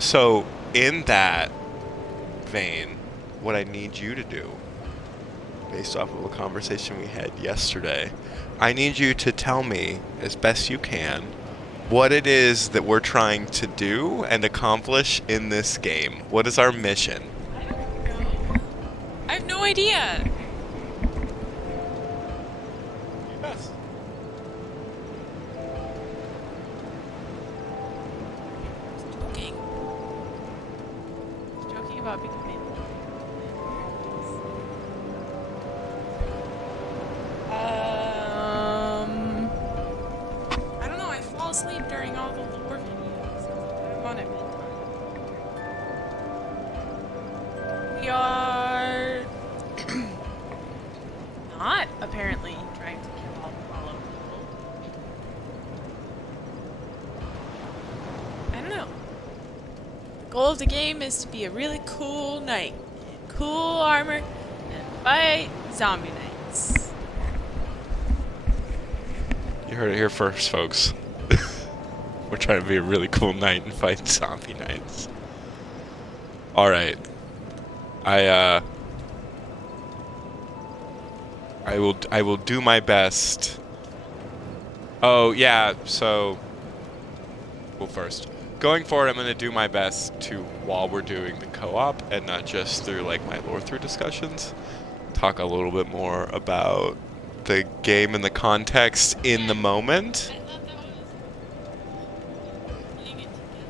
So in that vein, what I need you to do, based off of a conversation we had yesterday, I need you to tell me, as best you can, what it is that we're trying to do and accomplish in this game. What is our mission? I don't know. I have no idea. Yes. Joking. Joking about becoming. I don't know. I fall asleep during all the lore videos. I'm on at bedtime. We are not apparently trying to kill all the Hollow people. I don't know. The goal of the game is to be a really cool knight in cool armor and fight zombie knights. You heard it here first, folks. We're trying to be a really cool knight and fight zombie knights. Alright. I will do my best. Oh yeah, so well, first, going forward, I'm gonna do my best to, while we're doing the co-op and not just through like my lore through discussions, talk a little bit more about the game and the context in the moment.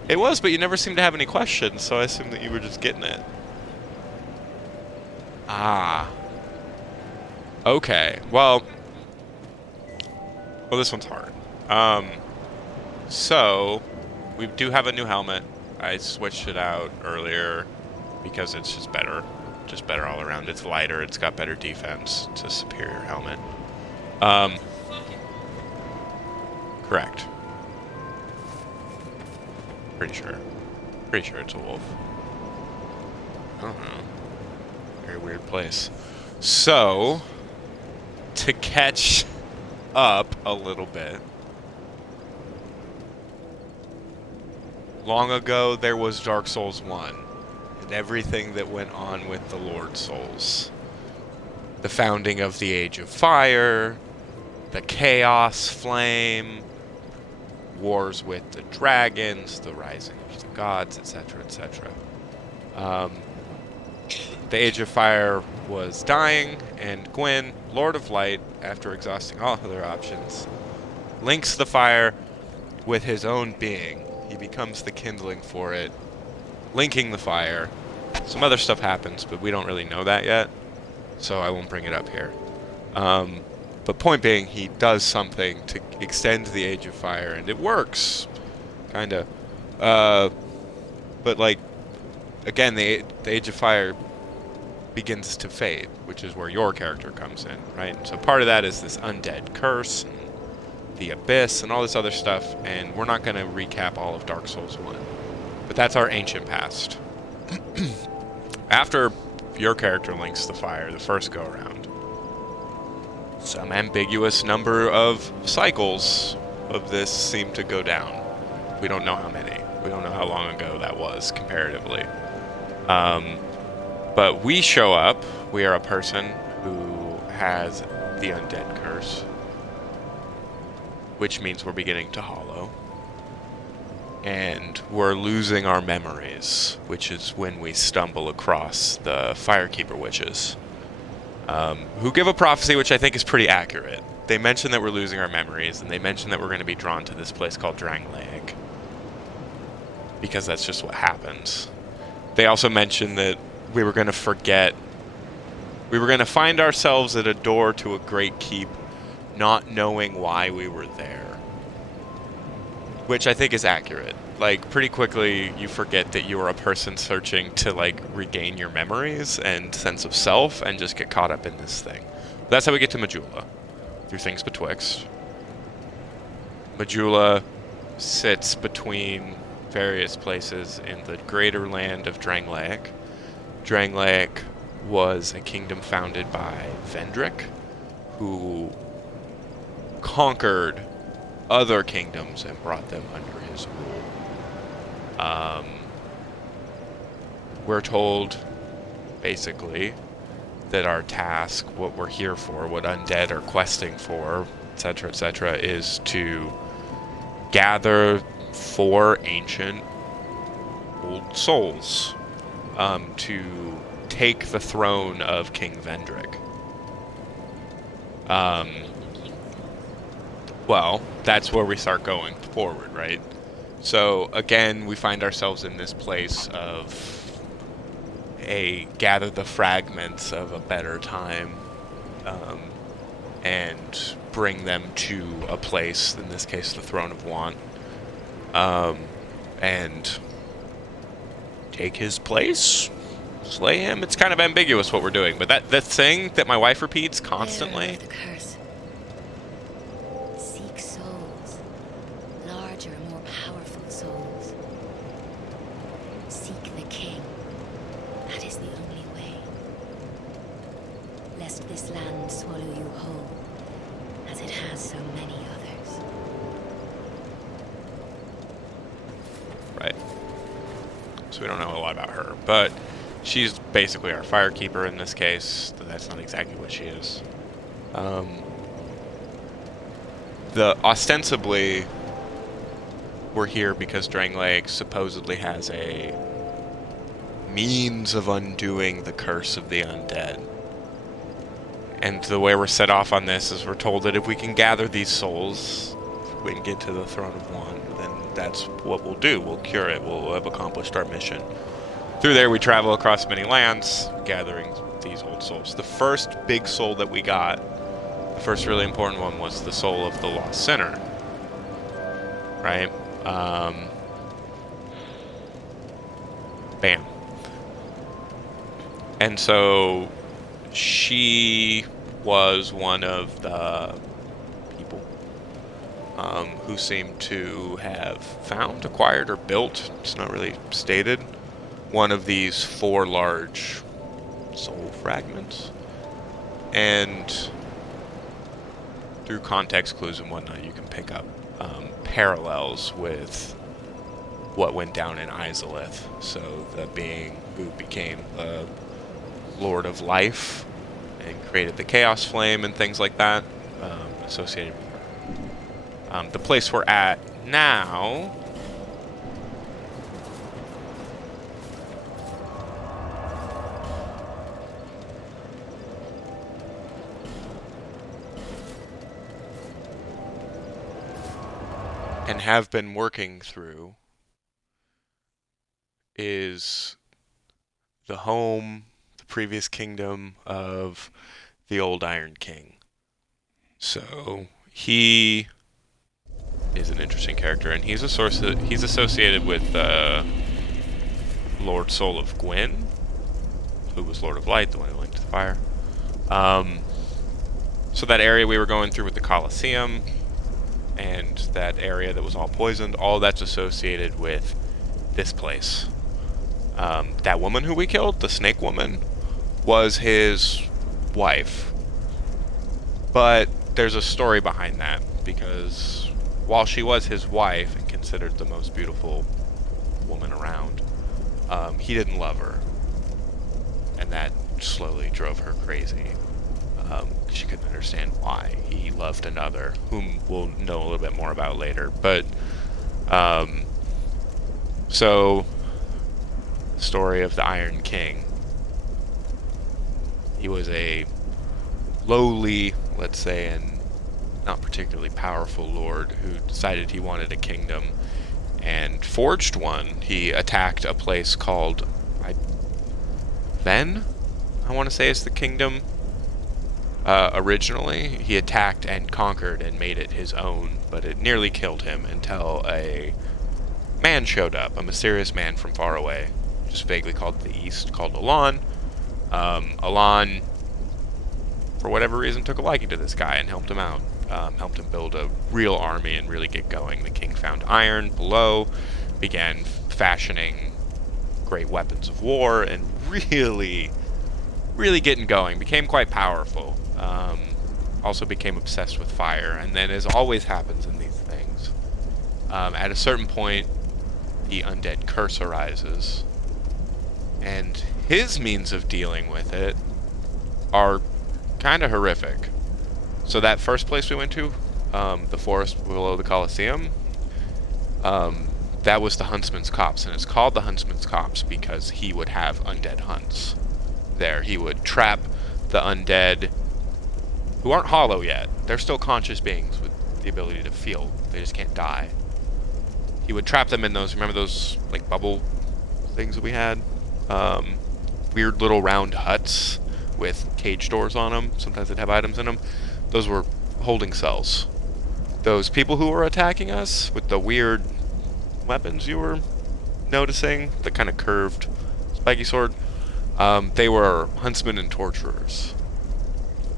It was, but you never seemed to have any questions, so I assumed that you were just getting it. Ah. Okay. Well, this one's hard. So we do have a new helmet. I switched it out earlier because it's just better all around. It's lighter. It's got better defense. It's a superior helmet. Correct. Pretty sure it's a wolf. I don't know. Very weird place. So, to catch up a little bit, long ago there was Dark Souls 1 and everything that went on with the Lord Souls. The founding of the Age of Fire, the Chaos Flame, wars with the dragons, the rising of the gods, etc., etc. The Age of Fire was dying, and Gwyn, Lord of Light, after exhausting all other options, links the fire with his own being. He becomes the kindling for it, linking the fire. Some other stuff happens, but we don't really know that yet, so I won't bring it up here. But point being, he does something to extend the Age of Fire, and it works, kinda. But like, again, the Age of Fire begins to fade, which is where your character comes in, right? So part of that is this undead curse, and the abyss, and all this other stuff, and we're not going to recap all of Dark Souls 1. But that's our ancient past. After your character links the fire the first go-around, some ambiguous number of cycles of this seem to go down. We don't know how many. We don't know how long ago that was, comparatively. But we show up. We are a person who has the undead curse, which means we're beginning to hollow. And we're losing our memories, which is when we stumble across the Firekeeper witches, who give a prophecy which I think is pretty accurate. They mention that we're losing our memories, and they mention that we're going to be drawn to this place called Drangleic, because that's just what happens. They also mention that we were going to forget. We were going to find ourselves at a door to a great keep, not knowing why we were there. Which I think is accurate. Like, pretty quickly, you forget that you are a person searching to, like, regain your memories and sense of self and just get caught up in this thing. That's how we get to Majula, through Things Betwixt. Majula sits between various places in the greater land of Drangleic. Drangleic was a kingdom founded by Vendrick, who conquered other kingdoms and brought them under his rule. We're told, basically, that our task, what we're here for, what undead are questing for, etc., is to gather 4 ancient old souls to take the throne of King Vendrick. Well, that's where we start going forward, right? So again, we find ourselves in this place of gather the fragments of a better time, and bring them to a place, in this case the Throne of Want, and take his place, slay him. It's kind of ambiguous what we're doing, but that thing that my wife repeats constantly. The curse. Seek souls, larger, more powerful souls. Seek the king. That is the only way. Lest this land swallow you whole, as it has so many others. Right. So we don't know a lot about her, but she's basically our firekeeper in this case. That's not exactly what she is. Ostensibly, we're here because Drangleic supposedly has a means of undoing the curse of the undead. And the way we're set off on this is we're told that if we can gather these souls, if we can get to the Throne of Want, then that's what we'll do. We'll cure it. We'll have accomplished our mission. Through there, we travel across many lands, gathering these old souls. The first big soul that we got, the first really important one, was the soul of the lost sinner. Right? Bam. And so she was one of the people who seemed to have found, acquired, or built, it's not really stated, one of these 4 large soul fragments. And through context clues and whatnot, you can pick up parallels with what went down in Izalith. So the being who became the Lord of Life and created the Chaos Flame and things like that, associated with her. The place we're at now and have been working through is the home, the previous kingdom of the old Iron King. So he is an interesting character, and he's associated with Lord Soul of Gwyn, who was Lord of Light, the one who linked to the fire. So that area we were going through with the Colosseum, and that area that was all poisoned, all that's associated with this place. That woman who we killed, the snake woman, was his wife. But there's a story behind that, because while she was his wife and considered the most beautiful woman around, he didn't love her. And that slowly drove her crazy. She couldn't understand why he loved another, whom we'll know a little bit more about later. But, so, the story of the Iron King. He was a lowly, let's say, and not particularly powerful lord who decided he wanted a kingdom and forged one. He attacked a place called Ven, I want to say is the kingdom. Originally, he attacked and conquered and made it his own, but it nearly killed him until a man showed up, a mysterious man from far away, just vaguely called the East, called Alon. Alon, for whatever reason, took a liking to this guy and helped him out, helped him build a real army and really get going. The king found iron below, began fashioning great weapons of war and really getting going. Became quite powerful. Also became obsessed with fire. And then, as always happens in these things, at a certain point, the undead curse arises. And his means of dealing with it are kind of horrific. So that first place we went to, the forest below the Colosseum, that was the Huntsman's Copse, and it's called the Huntsman's Copse because he would have undead hunts there. He would trap the undead who aren't hollow yet. They're still conscious beings with the ability to feel. They just can't die. He would trap them in those, remember those like bubble things that we had? Weird little round huts with cage doors on them. Sometimes they'd have items in them. Those were holding cells. Those people who were attacking us with the weird weapons you were noticing, the kind of curved spiky sword, they were huntsmen and torturers.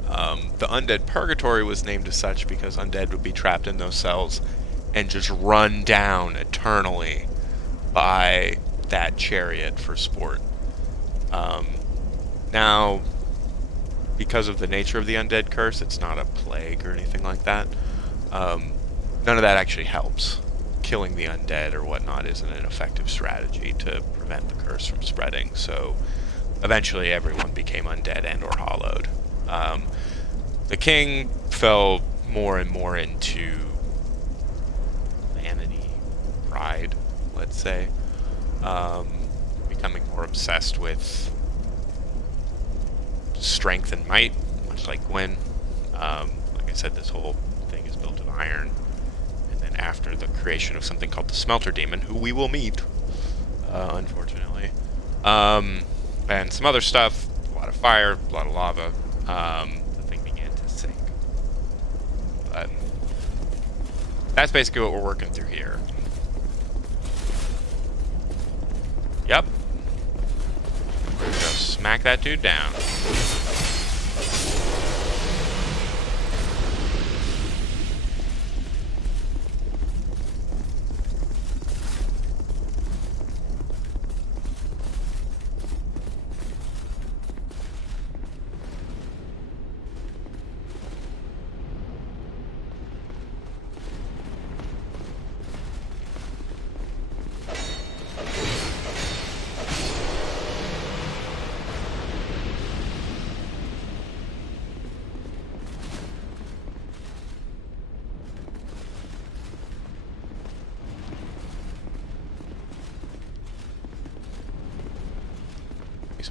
The undead purgatory was named as such because undead would be trapped in those cells and just run down eternally by that chariot for sport. Now, because of the nature of the undead curse, it's not a plague or anything like that. None of that actually helps. Killing the undead or whatnot isn't an effective strategy to prevent the curse from spreading, so eventually everyone became undead and or hollowed. The king fell more and more into vanity, pride, let's say, becoming more obsessed with strength and might, much like Gwyn. Like I said, this whole thing is built of iron. And then after the creation of something called the Smelter Demon, who we will meet, unfortunately, and some other stuff, a lot of fire, a lot of lava, the thing began to sink. But that's basically what we're working through here. Yep. We're gonna smack that dude down.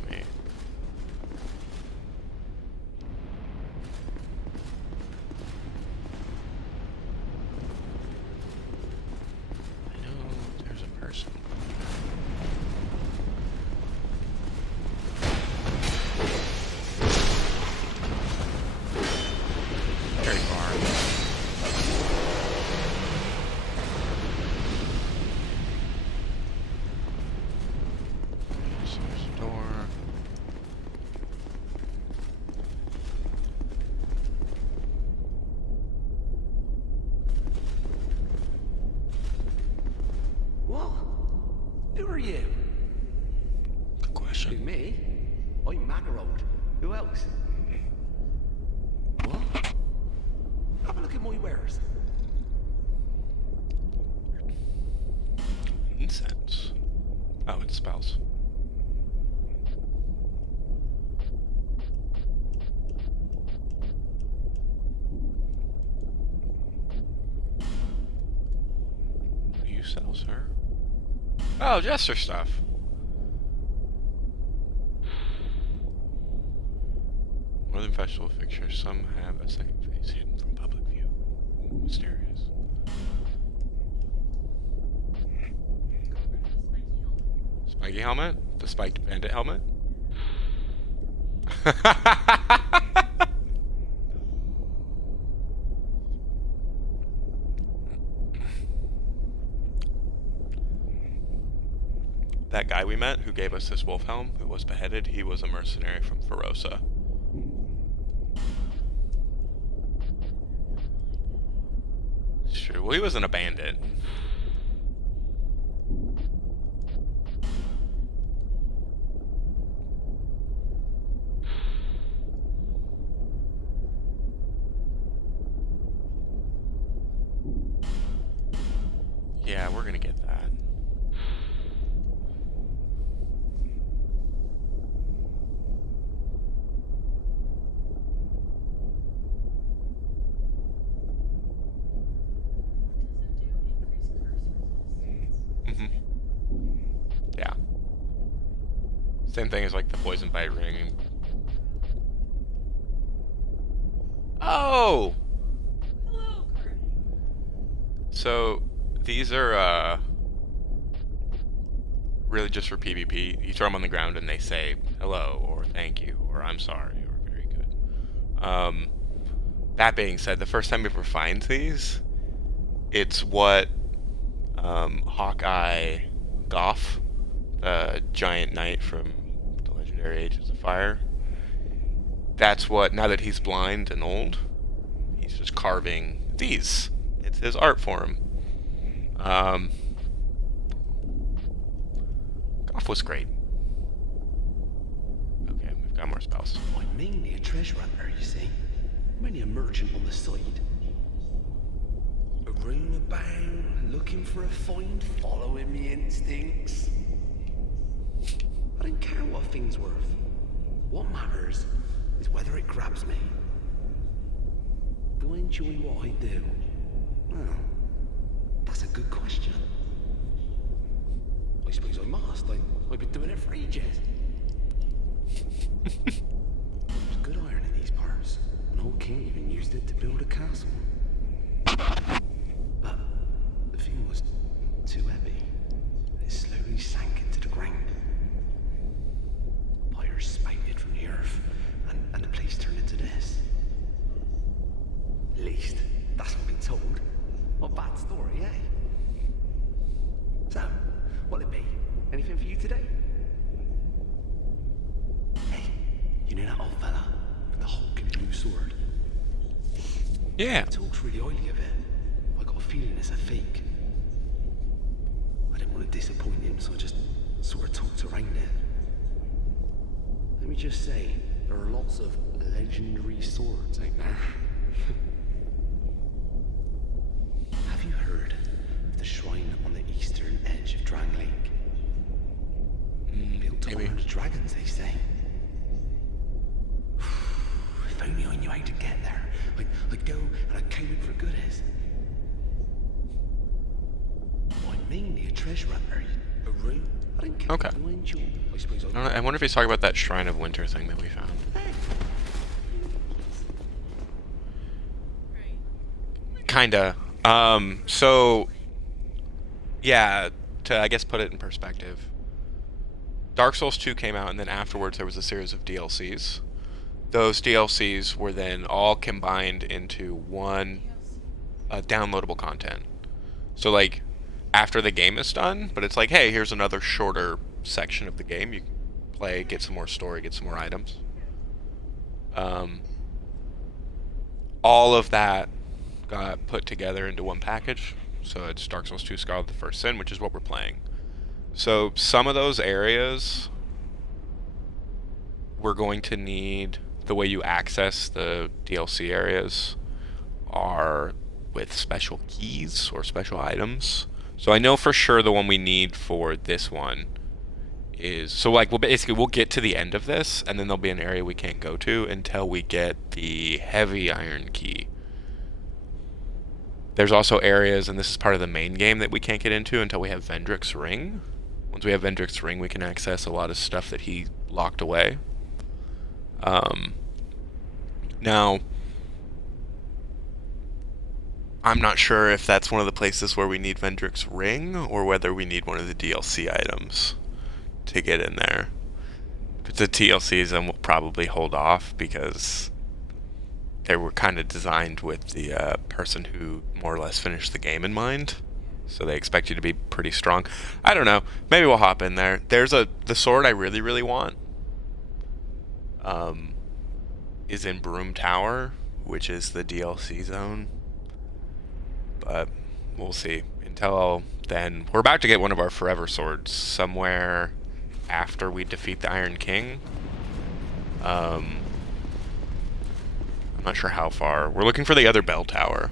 Me. I know there's a person. Very far. Who are you? Good question. Who, me? I'm Magarold. Who else? What? Have a look at my wares. Incense. Oh, it spells. What do you sell, sir? Oh, Jester stuff. More than festival fixtures, some have a second face hidden from public view. Mysterious. Spiky helmet? The spiked bandit helmet? That guy we met who gave us this wolf helm, who was beheaded, he was a mercenary from Ferosa. It's true. Well, he wasn't a bandit. Yeah. Same thing as like the poison bite ring. Oh! Hello, Kurt. So these are really just for PvP. You throw them on the ground and they say hello or thank you or I'm sorry or very good. That being said, the first time you ever find these, it's what Hawkeye Goff, the giant knight from the legendary Ages of Fire, that's what, now that he's blind and old, he's just carving these. It's his art form. Goff was great. Okay, we've got more spells. I'm mainly a treasure hunter, you see. Mainly a merchant on the side. Around about, looking for a find, following me instincts. I don't care what a thing's worth. What matters is whether it grabs me. Do I enjoy what I do? Well, that's a good question. I suppose I must. I've been doing it for ages. There's good iron in these parts. An old king even used it to build a castle. But the thing was too heavy. It slowly sank into the ground. Fires spouted from the earth, and the place turned into this. At least, that's what I've been told. Not a bad story, eh? So, what'll it be? Anything for you today? Hey, you know that old fella with the hulking blue sword? Yeah. He talks really highly of it. I got a feeling it's a fake. I didn't want to disappoint him, so I just sort of talked around it. Let me just say, there are lots of legendary swords out there. Have you heard of the shrine on the eastern edge of Drang Lake? Built to maybe. honor the dragons, they say. If only I knew how to get there. I'd go and I'd come in for goodies. I'm mainly a treasure hunter. A room. I don't care. Okay. Do I enjoy? I suppose I don't know, I wonder if he's talking about that Shrine of Winter thing that we found. Right. Kinda. So, yeah, to, I guess, put it in perspective. Dark Souls 2 came out, and then afterwards there was a series of DLCs. Those DLCs were then all combined into one downloadable content. So, like, after the game is done, but it's like, hey, here's another shorter section of the game. You can play, get some more story, get some more items. All of that got put together into one package. So it's Dark Souls 2 Scarlet the First Sin, which is what we're playing. So some of those areas we're going to need, the way you access the DLC areas are with special keys or special items. So I know for sure the one we need for this one is, so like we'll get to the end of this, and then there'll be an area we can't go to until we get the heavy iron key. There's also areas, and this is part of the main game, that we can't get into until we have Vendrick's Ring. Once we have Vendrick's Ring, we can access a lot of stuff that he locked away. Now, I'm not sure if that's one of the places where we need Vendrick's Ring, or whether we need one of the DLC items to get in there. If it's the TLCs, then we'll probably hold off, because they were kind of designed with the person who more or less finished the game in mind. So they expect you to be pretty strong. I don't know. Maybe we'll hop in there. There's the sword I really, really want. Is in Broom Tower, which is the DLC zone. But we'll see. Until then, we're about to get one of our forever swords somewhere after we defeat the Iron King. I'm not sure how far. We're looking for the other bell tower.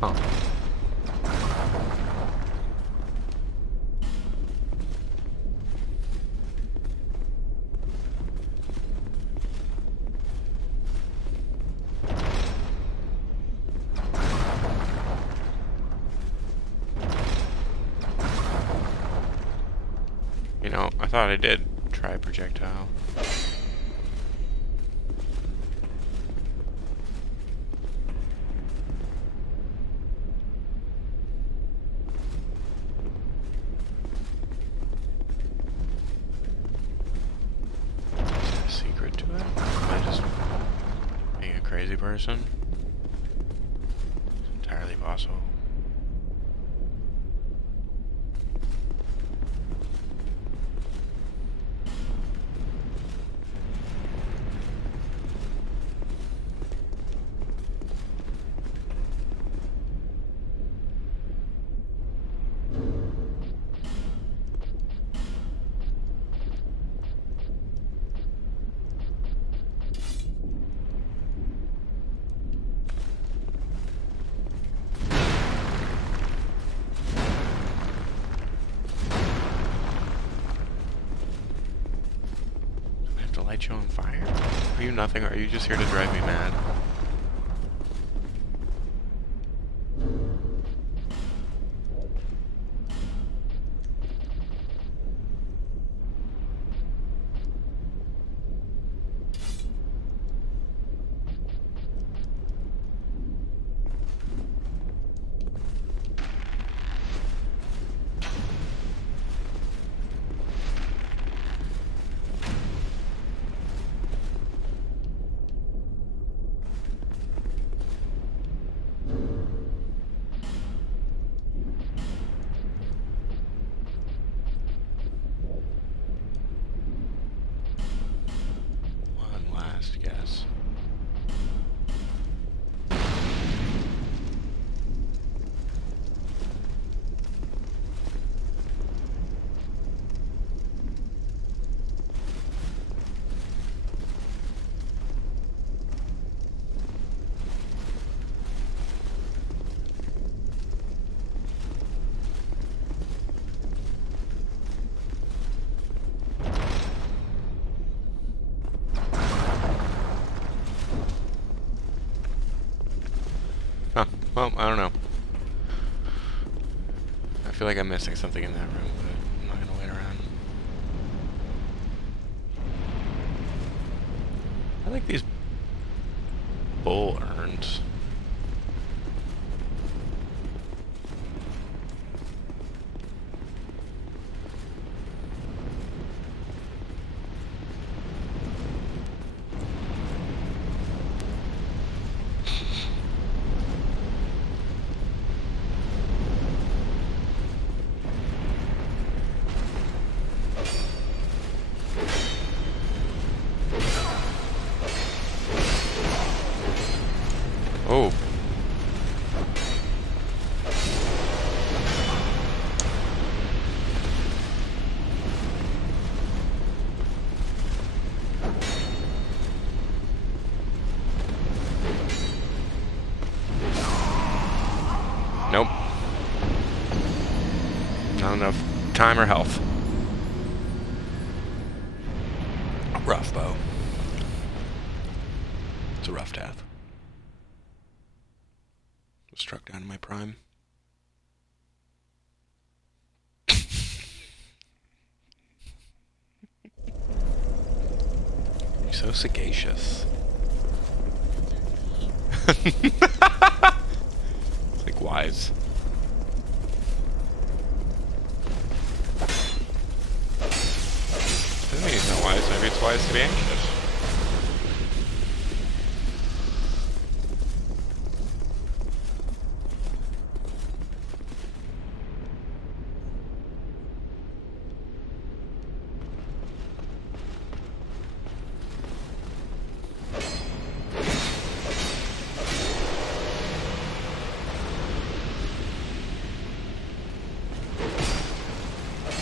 Huh. No, I thought I did try a projectile. Secret to it? Am I just being a crazy person? It's entirely possible. Light you on fire? Are you nothing, or are you just here to drive me mad? Guess. Huh. Well, I don't know. I feel like I'm missing something in that room, but I'm not gonna wait around. I like these bull urns. Oh. Nope. Not enough time or health. Rough, Bo. It's a rough death. Struck down in my prime. You're so sagacious. It's like wise. Doesn't mean he's not wise. Maybe it's wise to be anxious.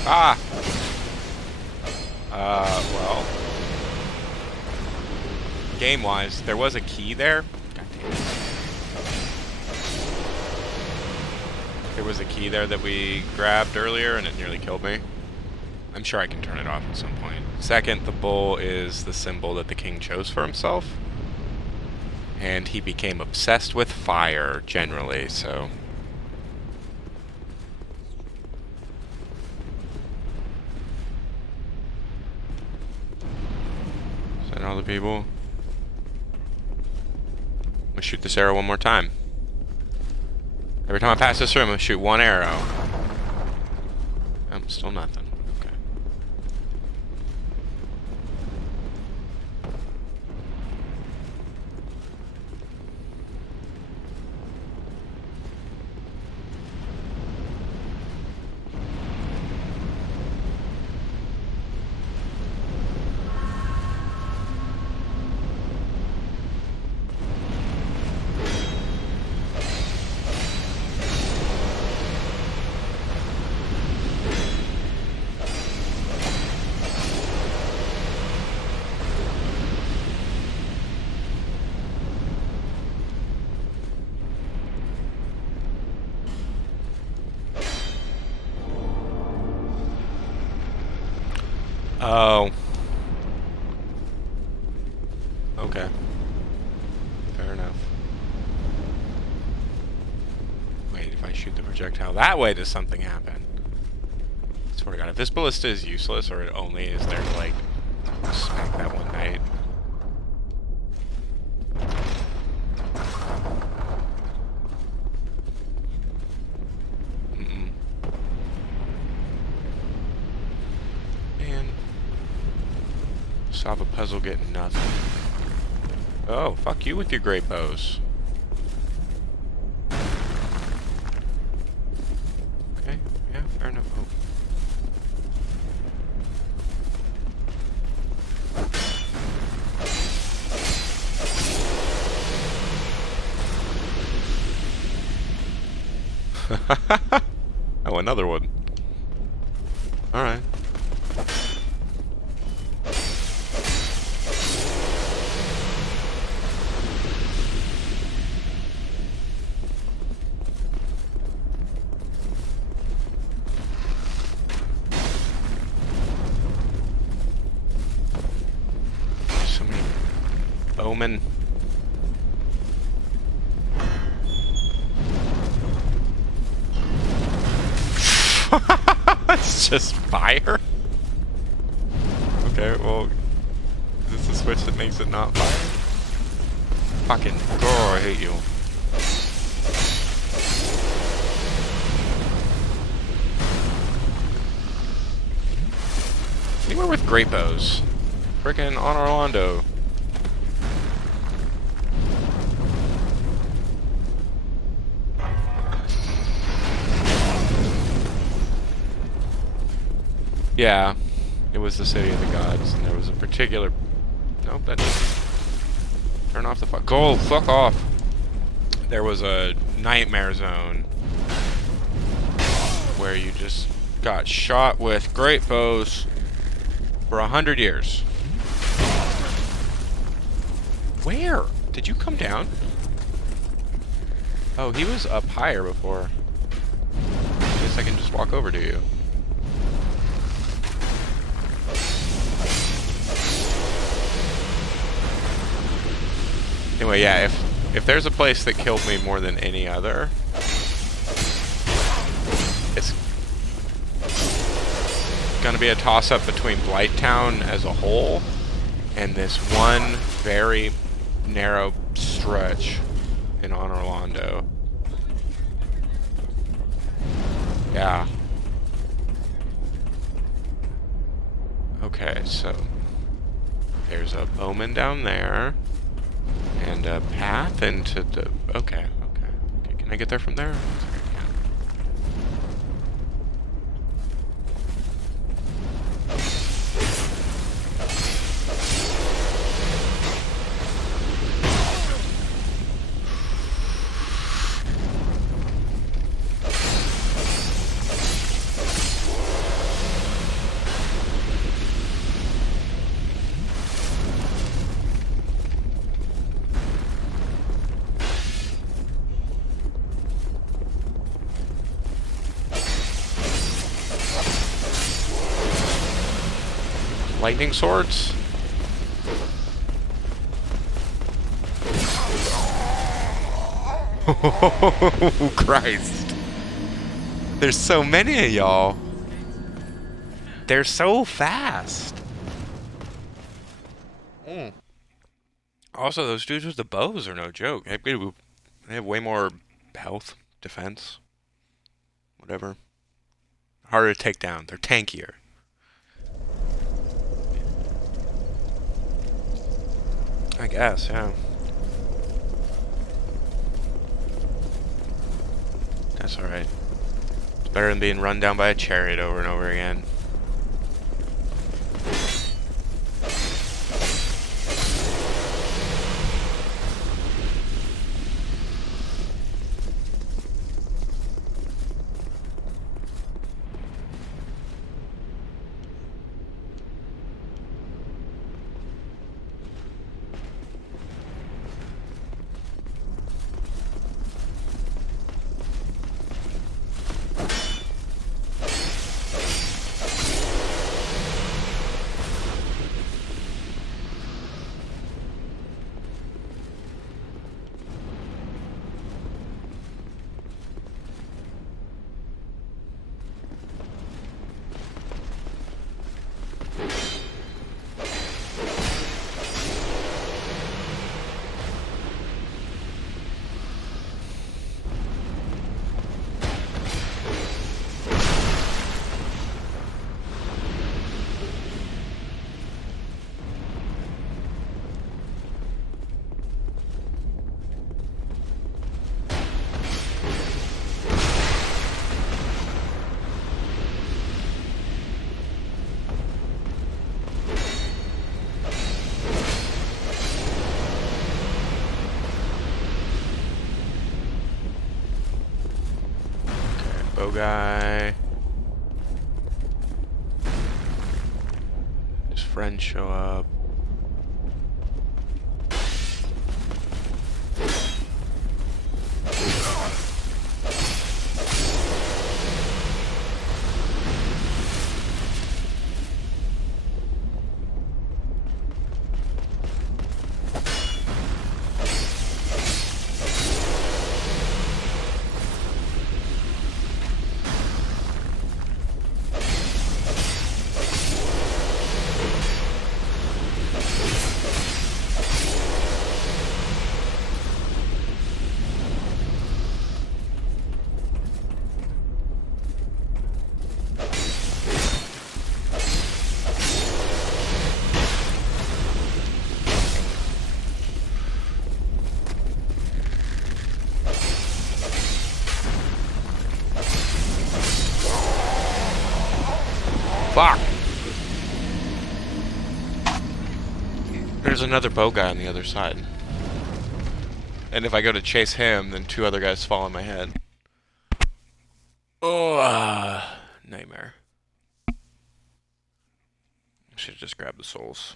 Ah! Well. Game-wise, there was a key there. God damn it. There was a key there that we grabbed earlier, and it nearly killed me. I'm sure I can turn it off at some point. Second, the bull is the symbol that the king chose for himself. And he became obsessed with fire, generally, so... other people. I'm gonna shoot this arrow one more time. Every time I pass this room, I'm gonna shoot one arrow. Still nothing. Okay. Oh. Okay. Fair enough. Wait, if I shoot the projectile that way, does something happen? I swear to God, if this ballista is useless or it only is there to, like, smack that one night. Solve a puzzle, get nothing. Oh, fuck you with your great bows. Okay, yeah, fair enough. Oh. Oh, another one. Alright. Omen. It's just fire? Okay, well, is this the switch that makes it not fire? Fucking, oh, I hate you. Anywhere with great bows. Frickin' on Orlando. Yeah, it was the city of the gods, and there was a particular... Nope, that doesn't... Turn off the fuck... Go, fuck off! There was a nightmare zone where you just got shot with great bows for 100 years. Where? Did you come down? Oh, he was up higher before. I guess I can just walk over to you. Anyway, yeah, if there's a place that killed me more than any other, it's gonna be a toss-up between Blighttown as a whole and this one very narrow stretch in Honor Orlando. Yeah. Okay, so there's a bowman down there. And a path into the... Okay. Can I get there from there? Lightning swords? Oh, Christ. There's so many of y'all. They're so fast. Also, those dudes with the bows are no joke. They have way more health, defense, whatever. Harder to take down. They're tankier. I guess, yeah. That's alright. It's better than being run down by a chariot over and over again. Bow guy. His friends show up. Fuck! There's another bow guy on the other side. And if I go to chase him, then two other guys fall on my head. Oh, nightmare. I should have just grabbed the souls.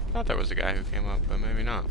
I thought that was the guy who came up, but maybe not.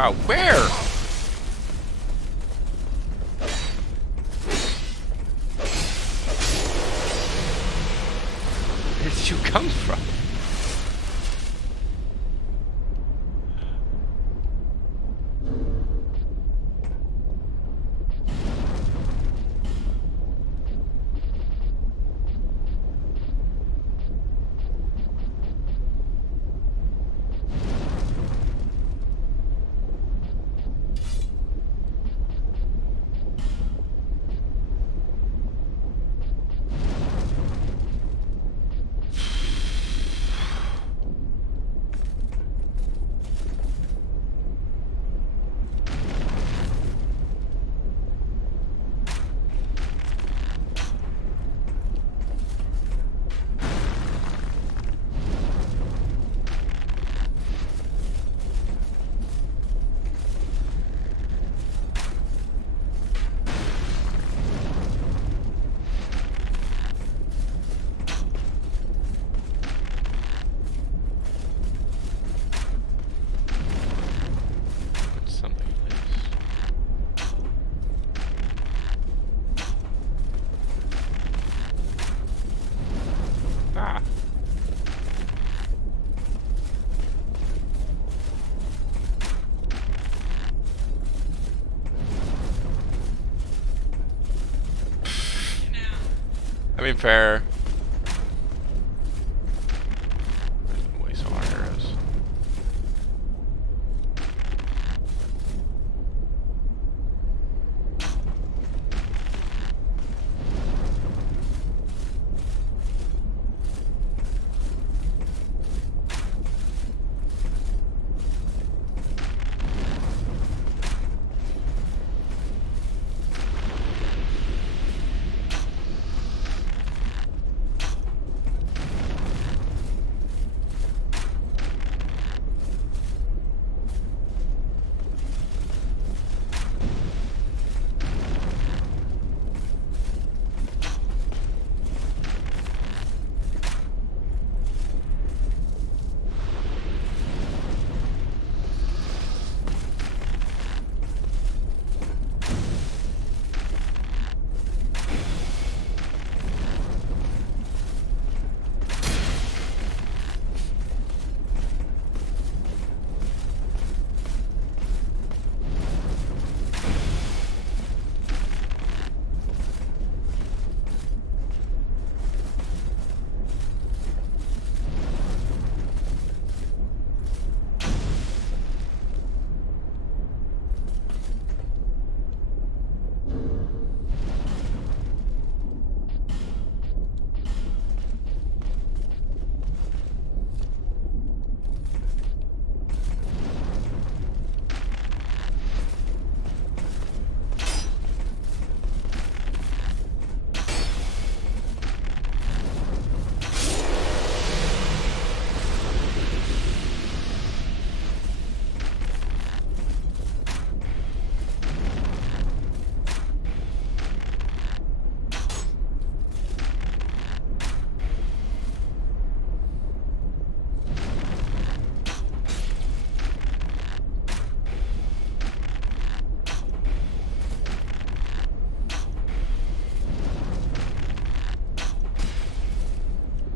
Wow, where? Where did you come from? I mean, fair. Waste all our arrows.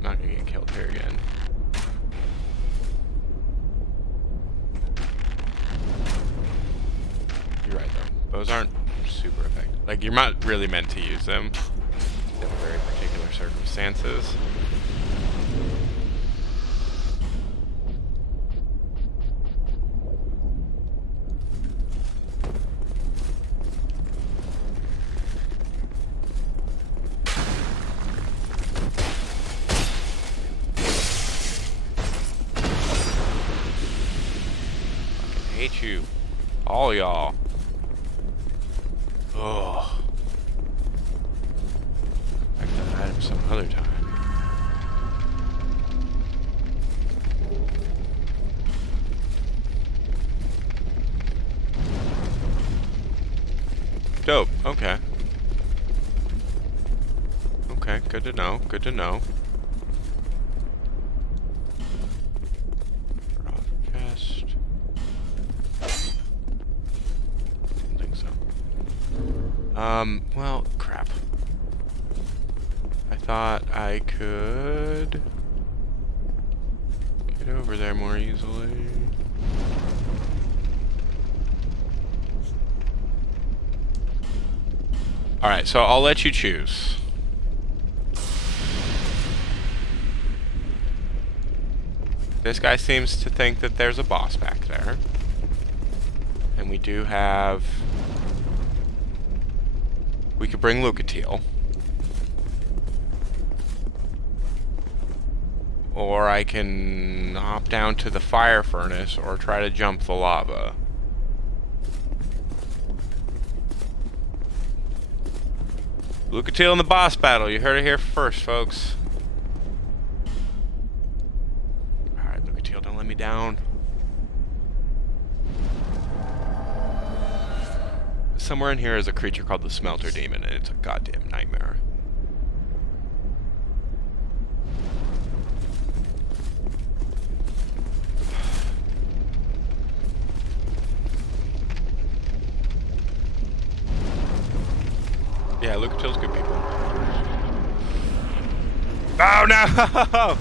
Not gonna get killed here again. You're right though. Those aren't super effective. Like, you're not really meant to use them in very particular circumstances. Hate you. All y'all. Oh. I got that item some other time. Dope. Okay. Okay, good to know. Good to know. Chest. Well, crap. I thought I could get over there more easily. Alright, so I'll let you choose. This guy seems to think that there's a boss back there. And we do have... We could bring Lucatiel. Or I can hop down to the fire furnace or try to jump the lava. Lucatiel in the boss battle. You heard it here first, folks. Alright, Lucatiel, don't let me down. Somewhere in here is a creature called the Smelter Demon, and it's a goddamn nightmare. Yeah, Lucatiel's good people. Oh no!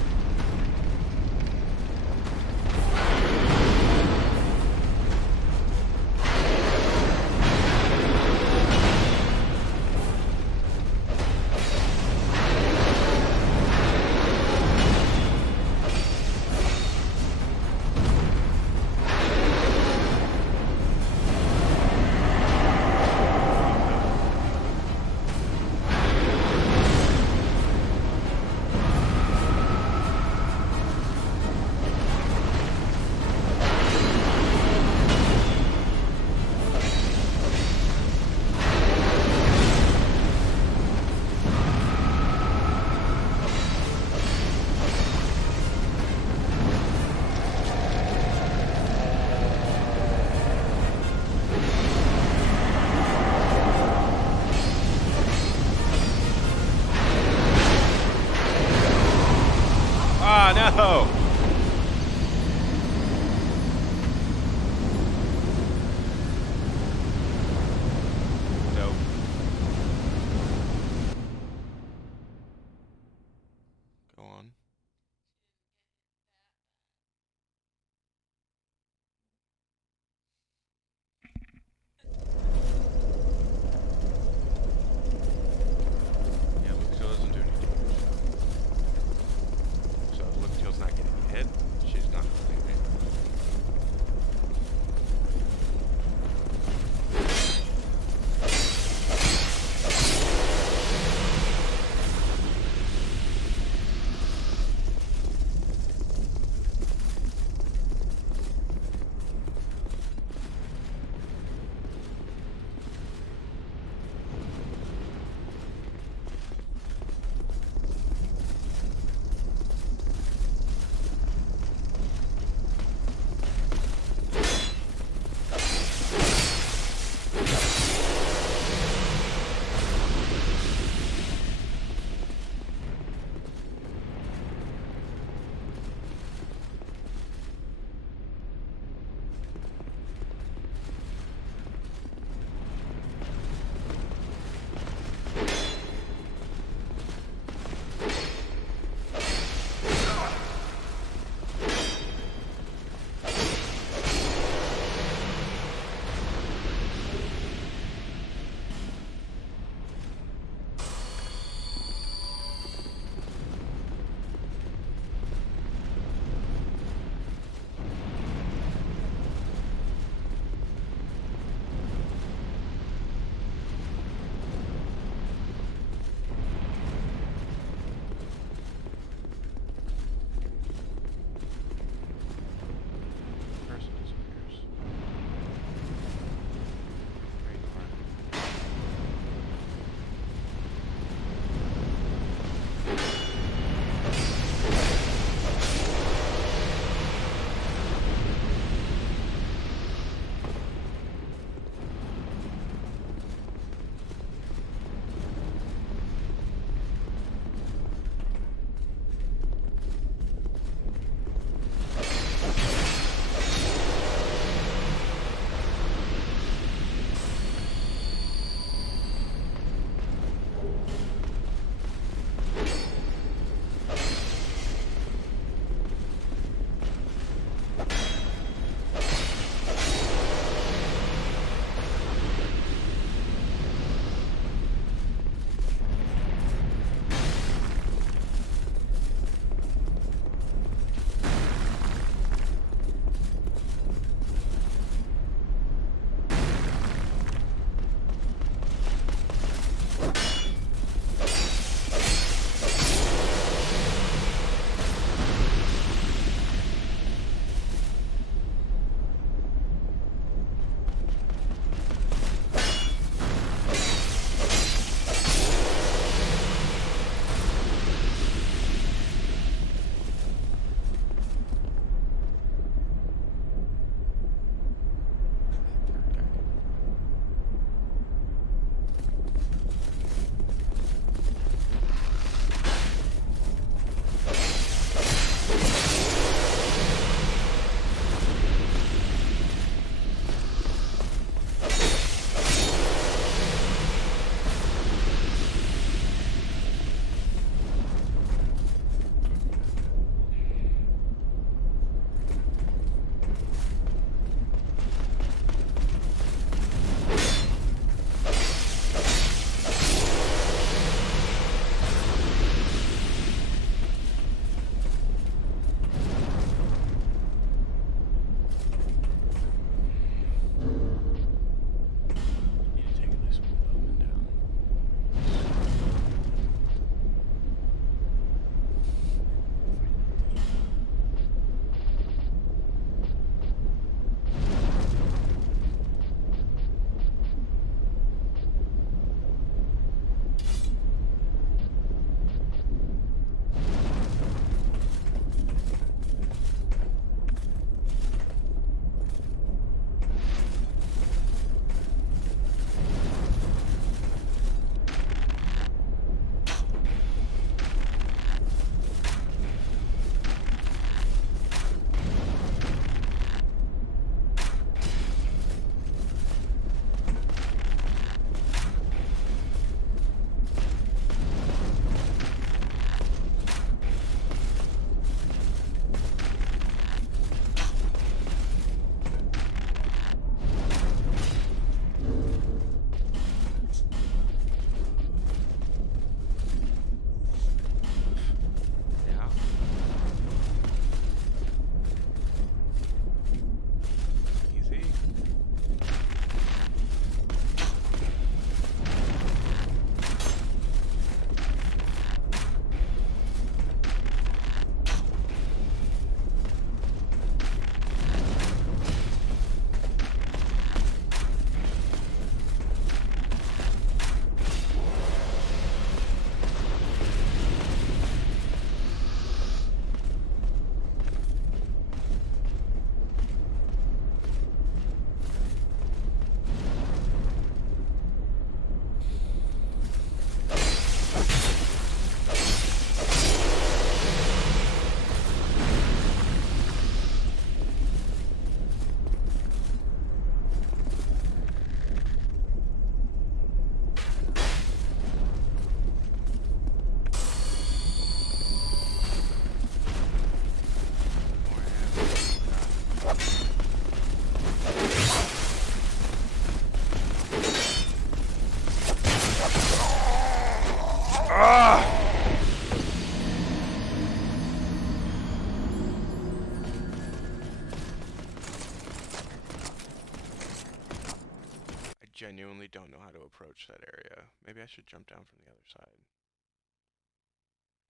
approach that area. Maybe I should jump down from the other side.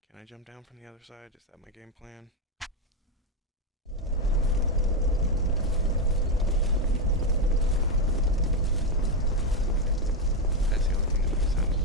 Can I jump down from the other side? Is that my game plan? That's the only thing that makes sense.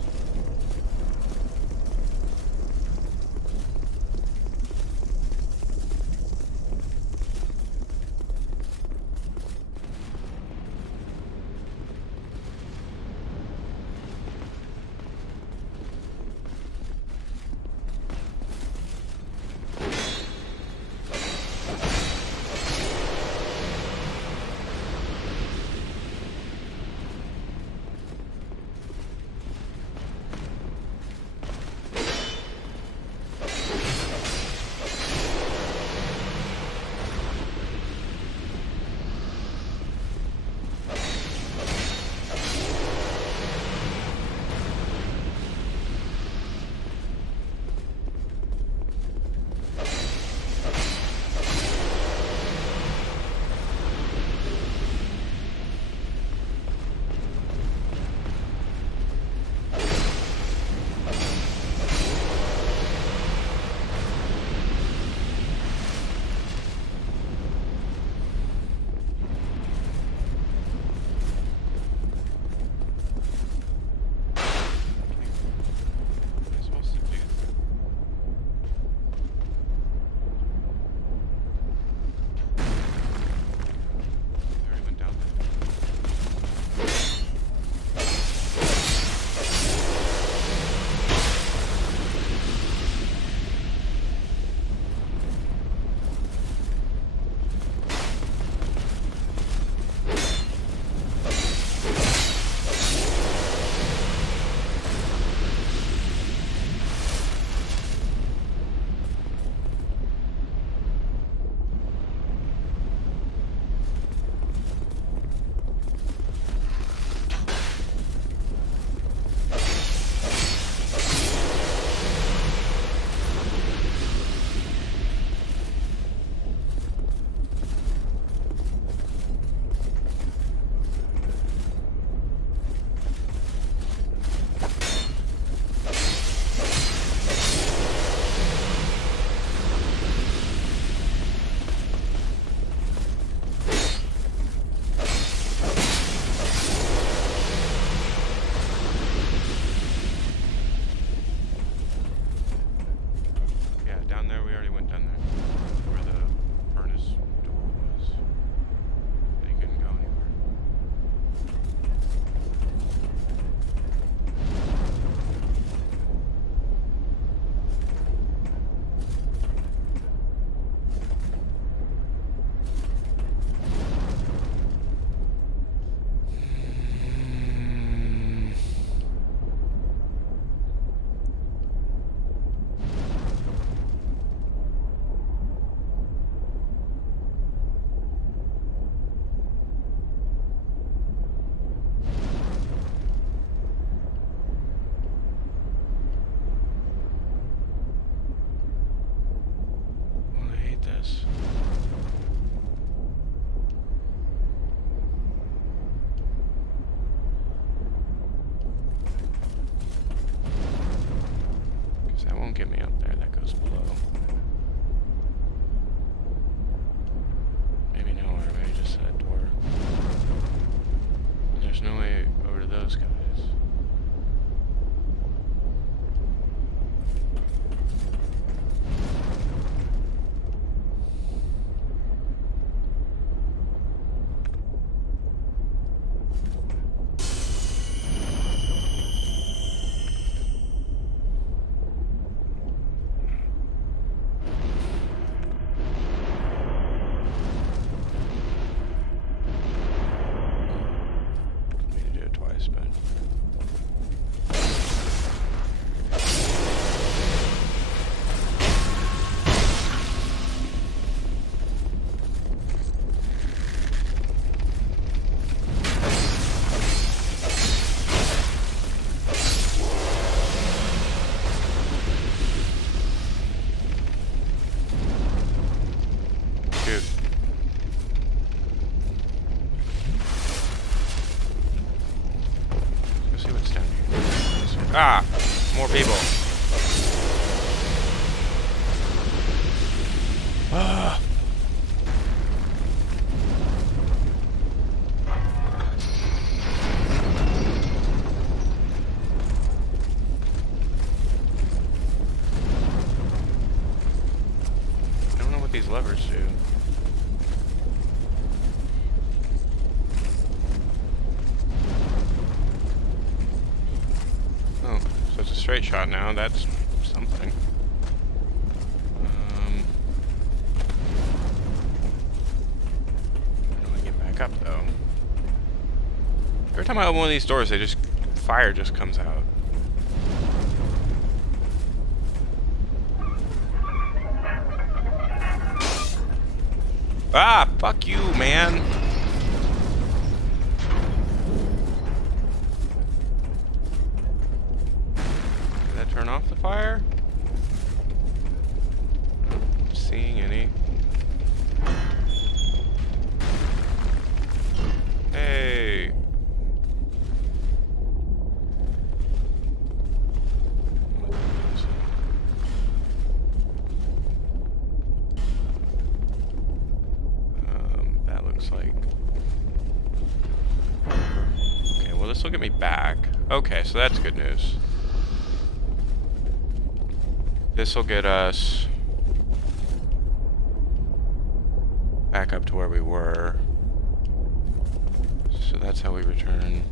get me up there. That goes below. Maybe nowhere. Maybe just that door. And there's no way over to those guys. Ah, more people. Ah. I don't know what these levers do. Oh, so it's a straight shot now. That's something. How do I get back up, though? Every time I open one of these doors, fire just comes out. Ah, fuck you, man. Did that turn off the fire? Not seeing any. Hey. That looks like... Okay, well this will get me back. Okay, so that's good news. This will get us back up to where we were. So that's how we return.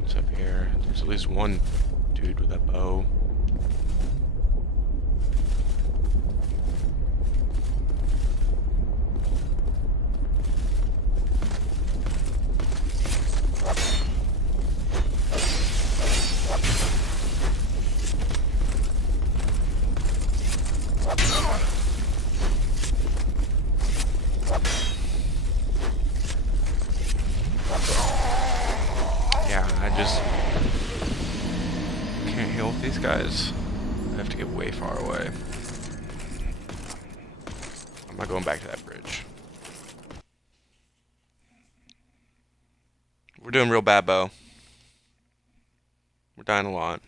What's up here? There's at least one dude with a bow. These guys, I have to get way far away. I'm not going back to that bridge. We're doing real bad, Bo. We're dying a lot.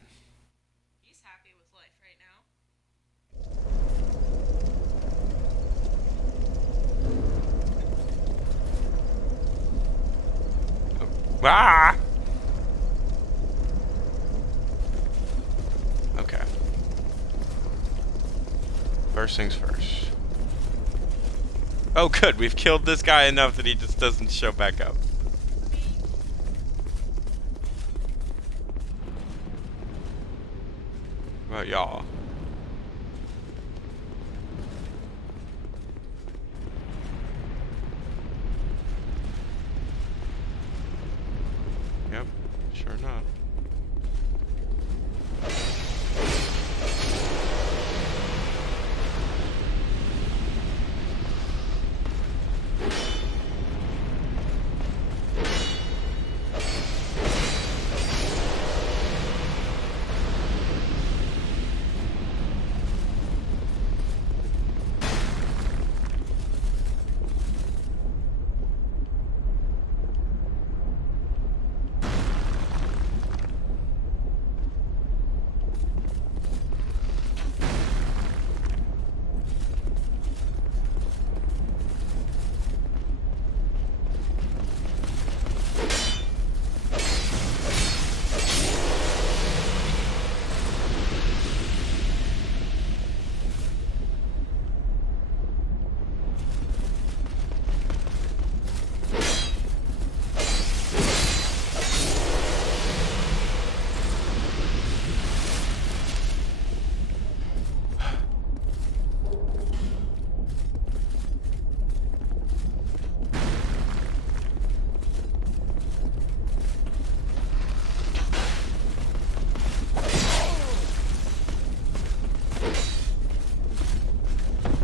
He's happy with life right now. Ah! Okay. First things first. Oh, good. We've killed this guy enough that he just doesn't show back up. What about y'all? Yep, sure enough.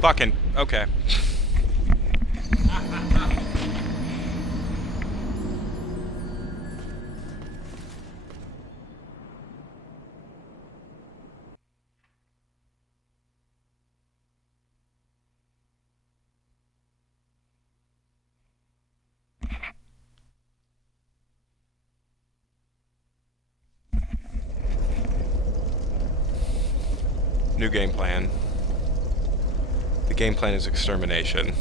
Fucking, okay. New game plan. The game plan is extermination.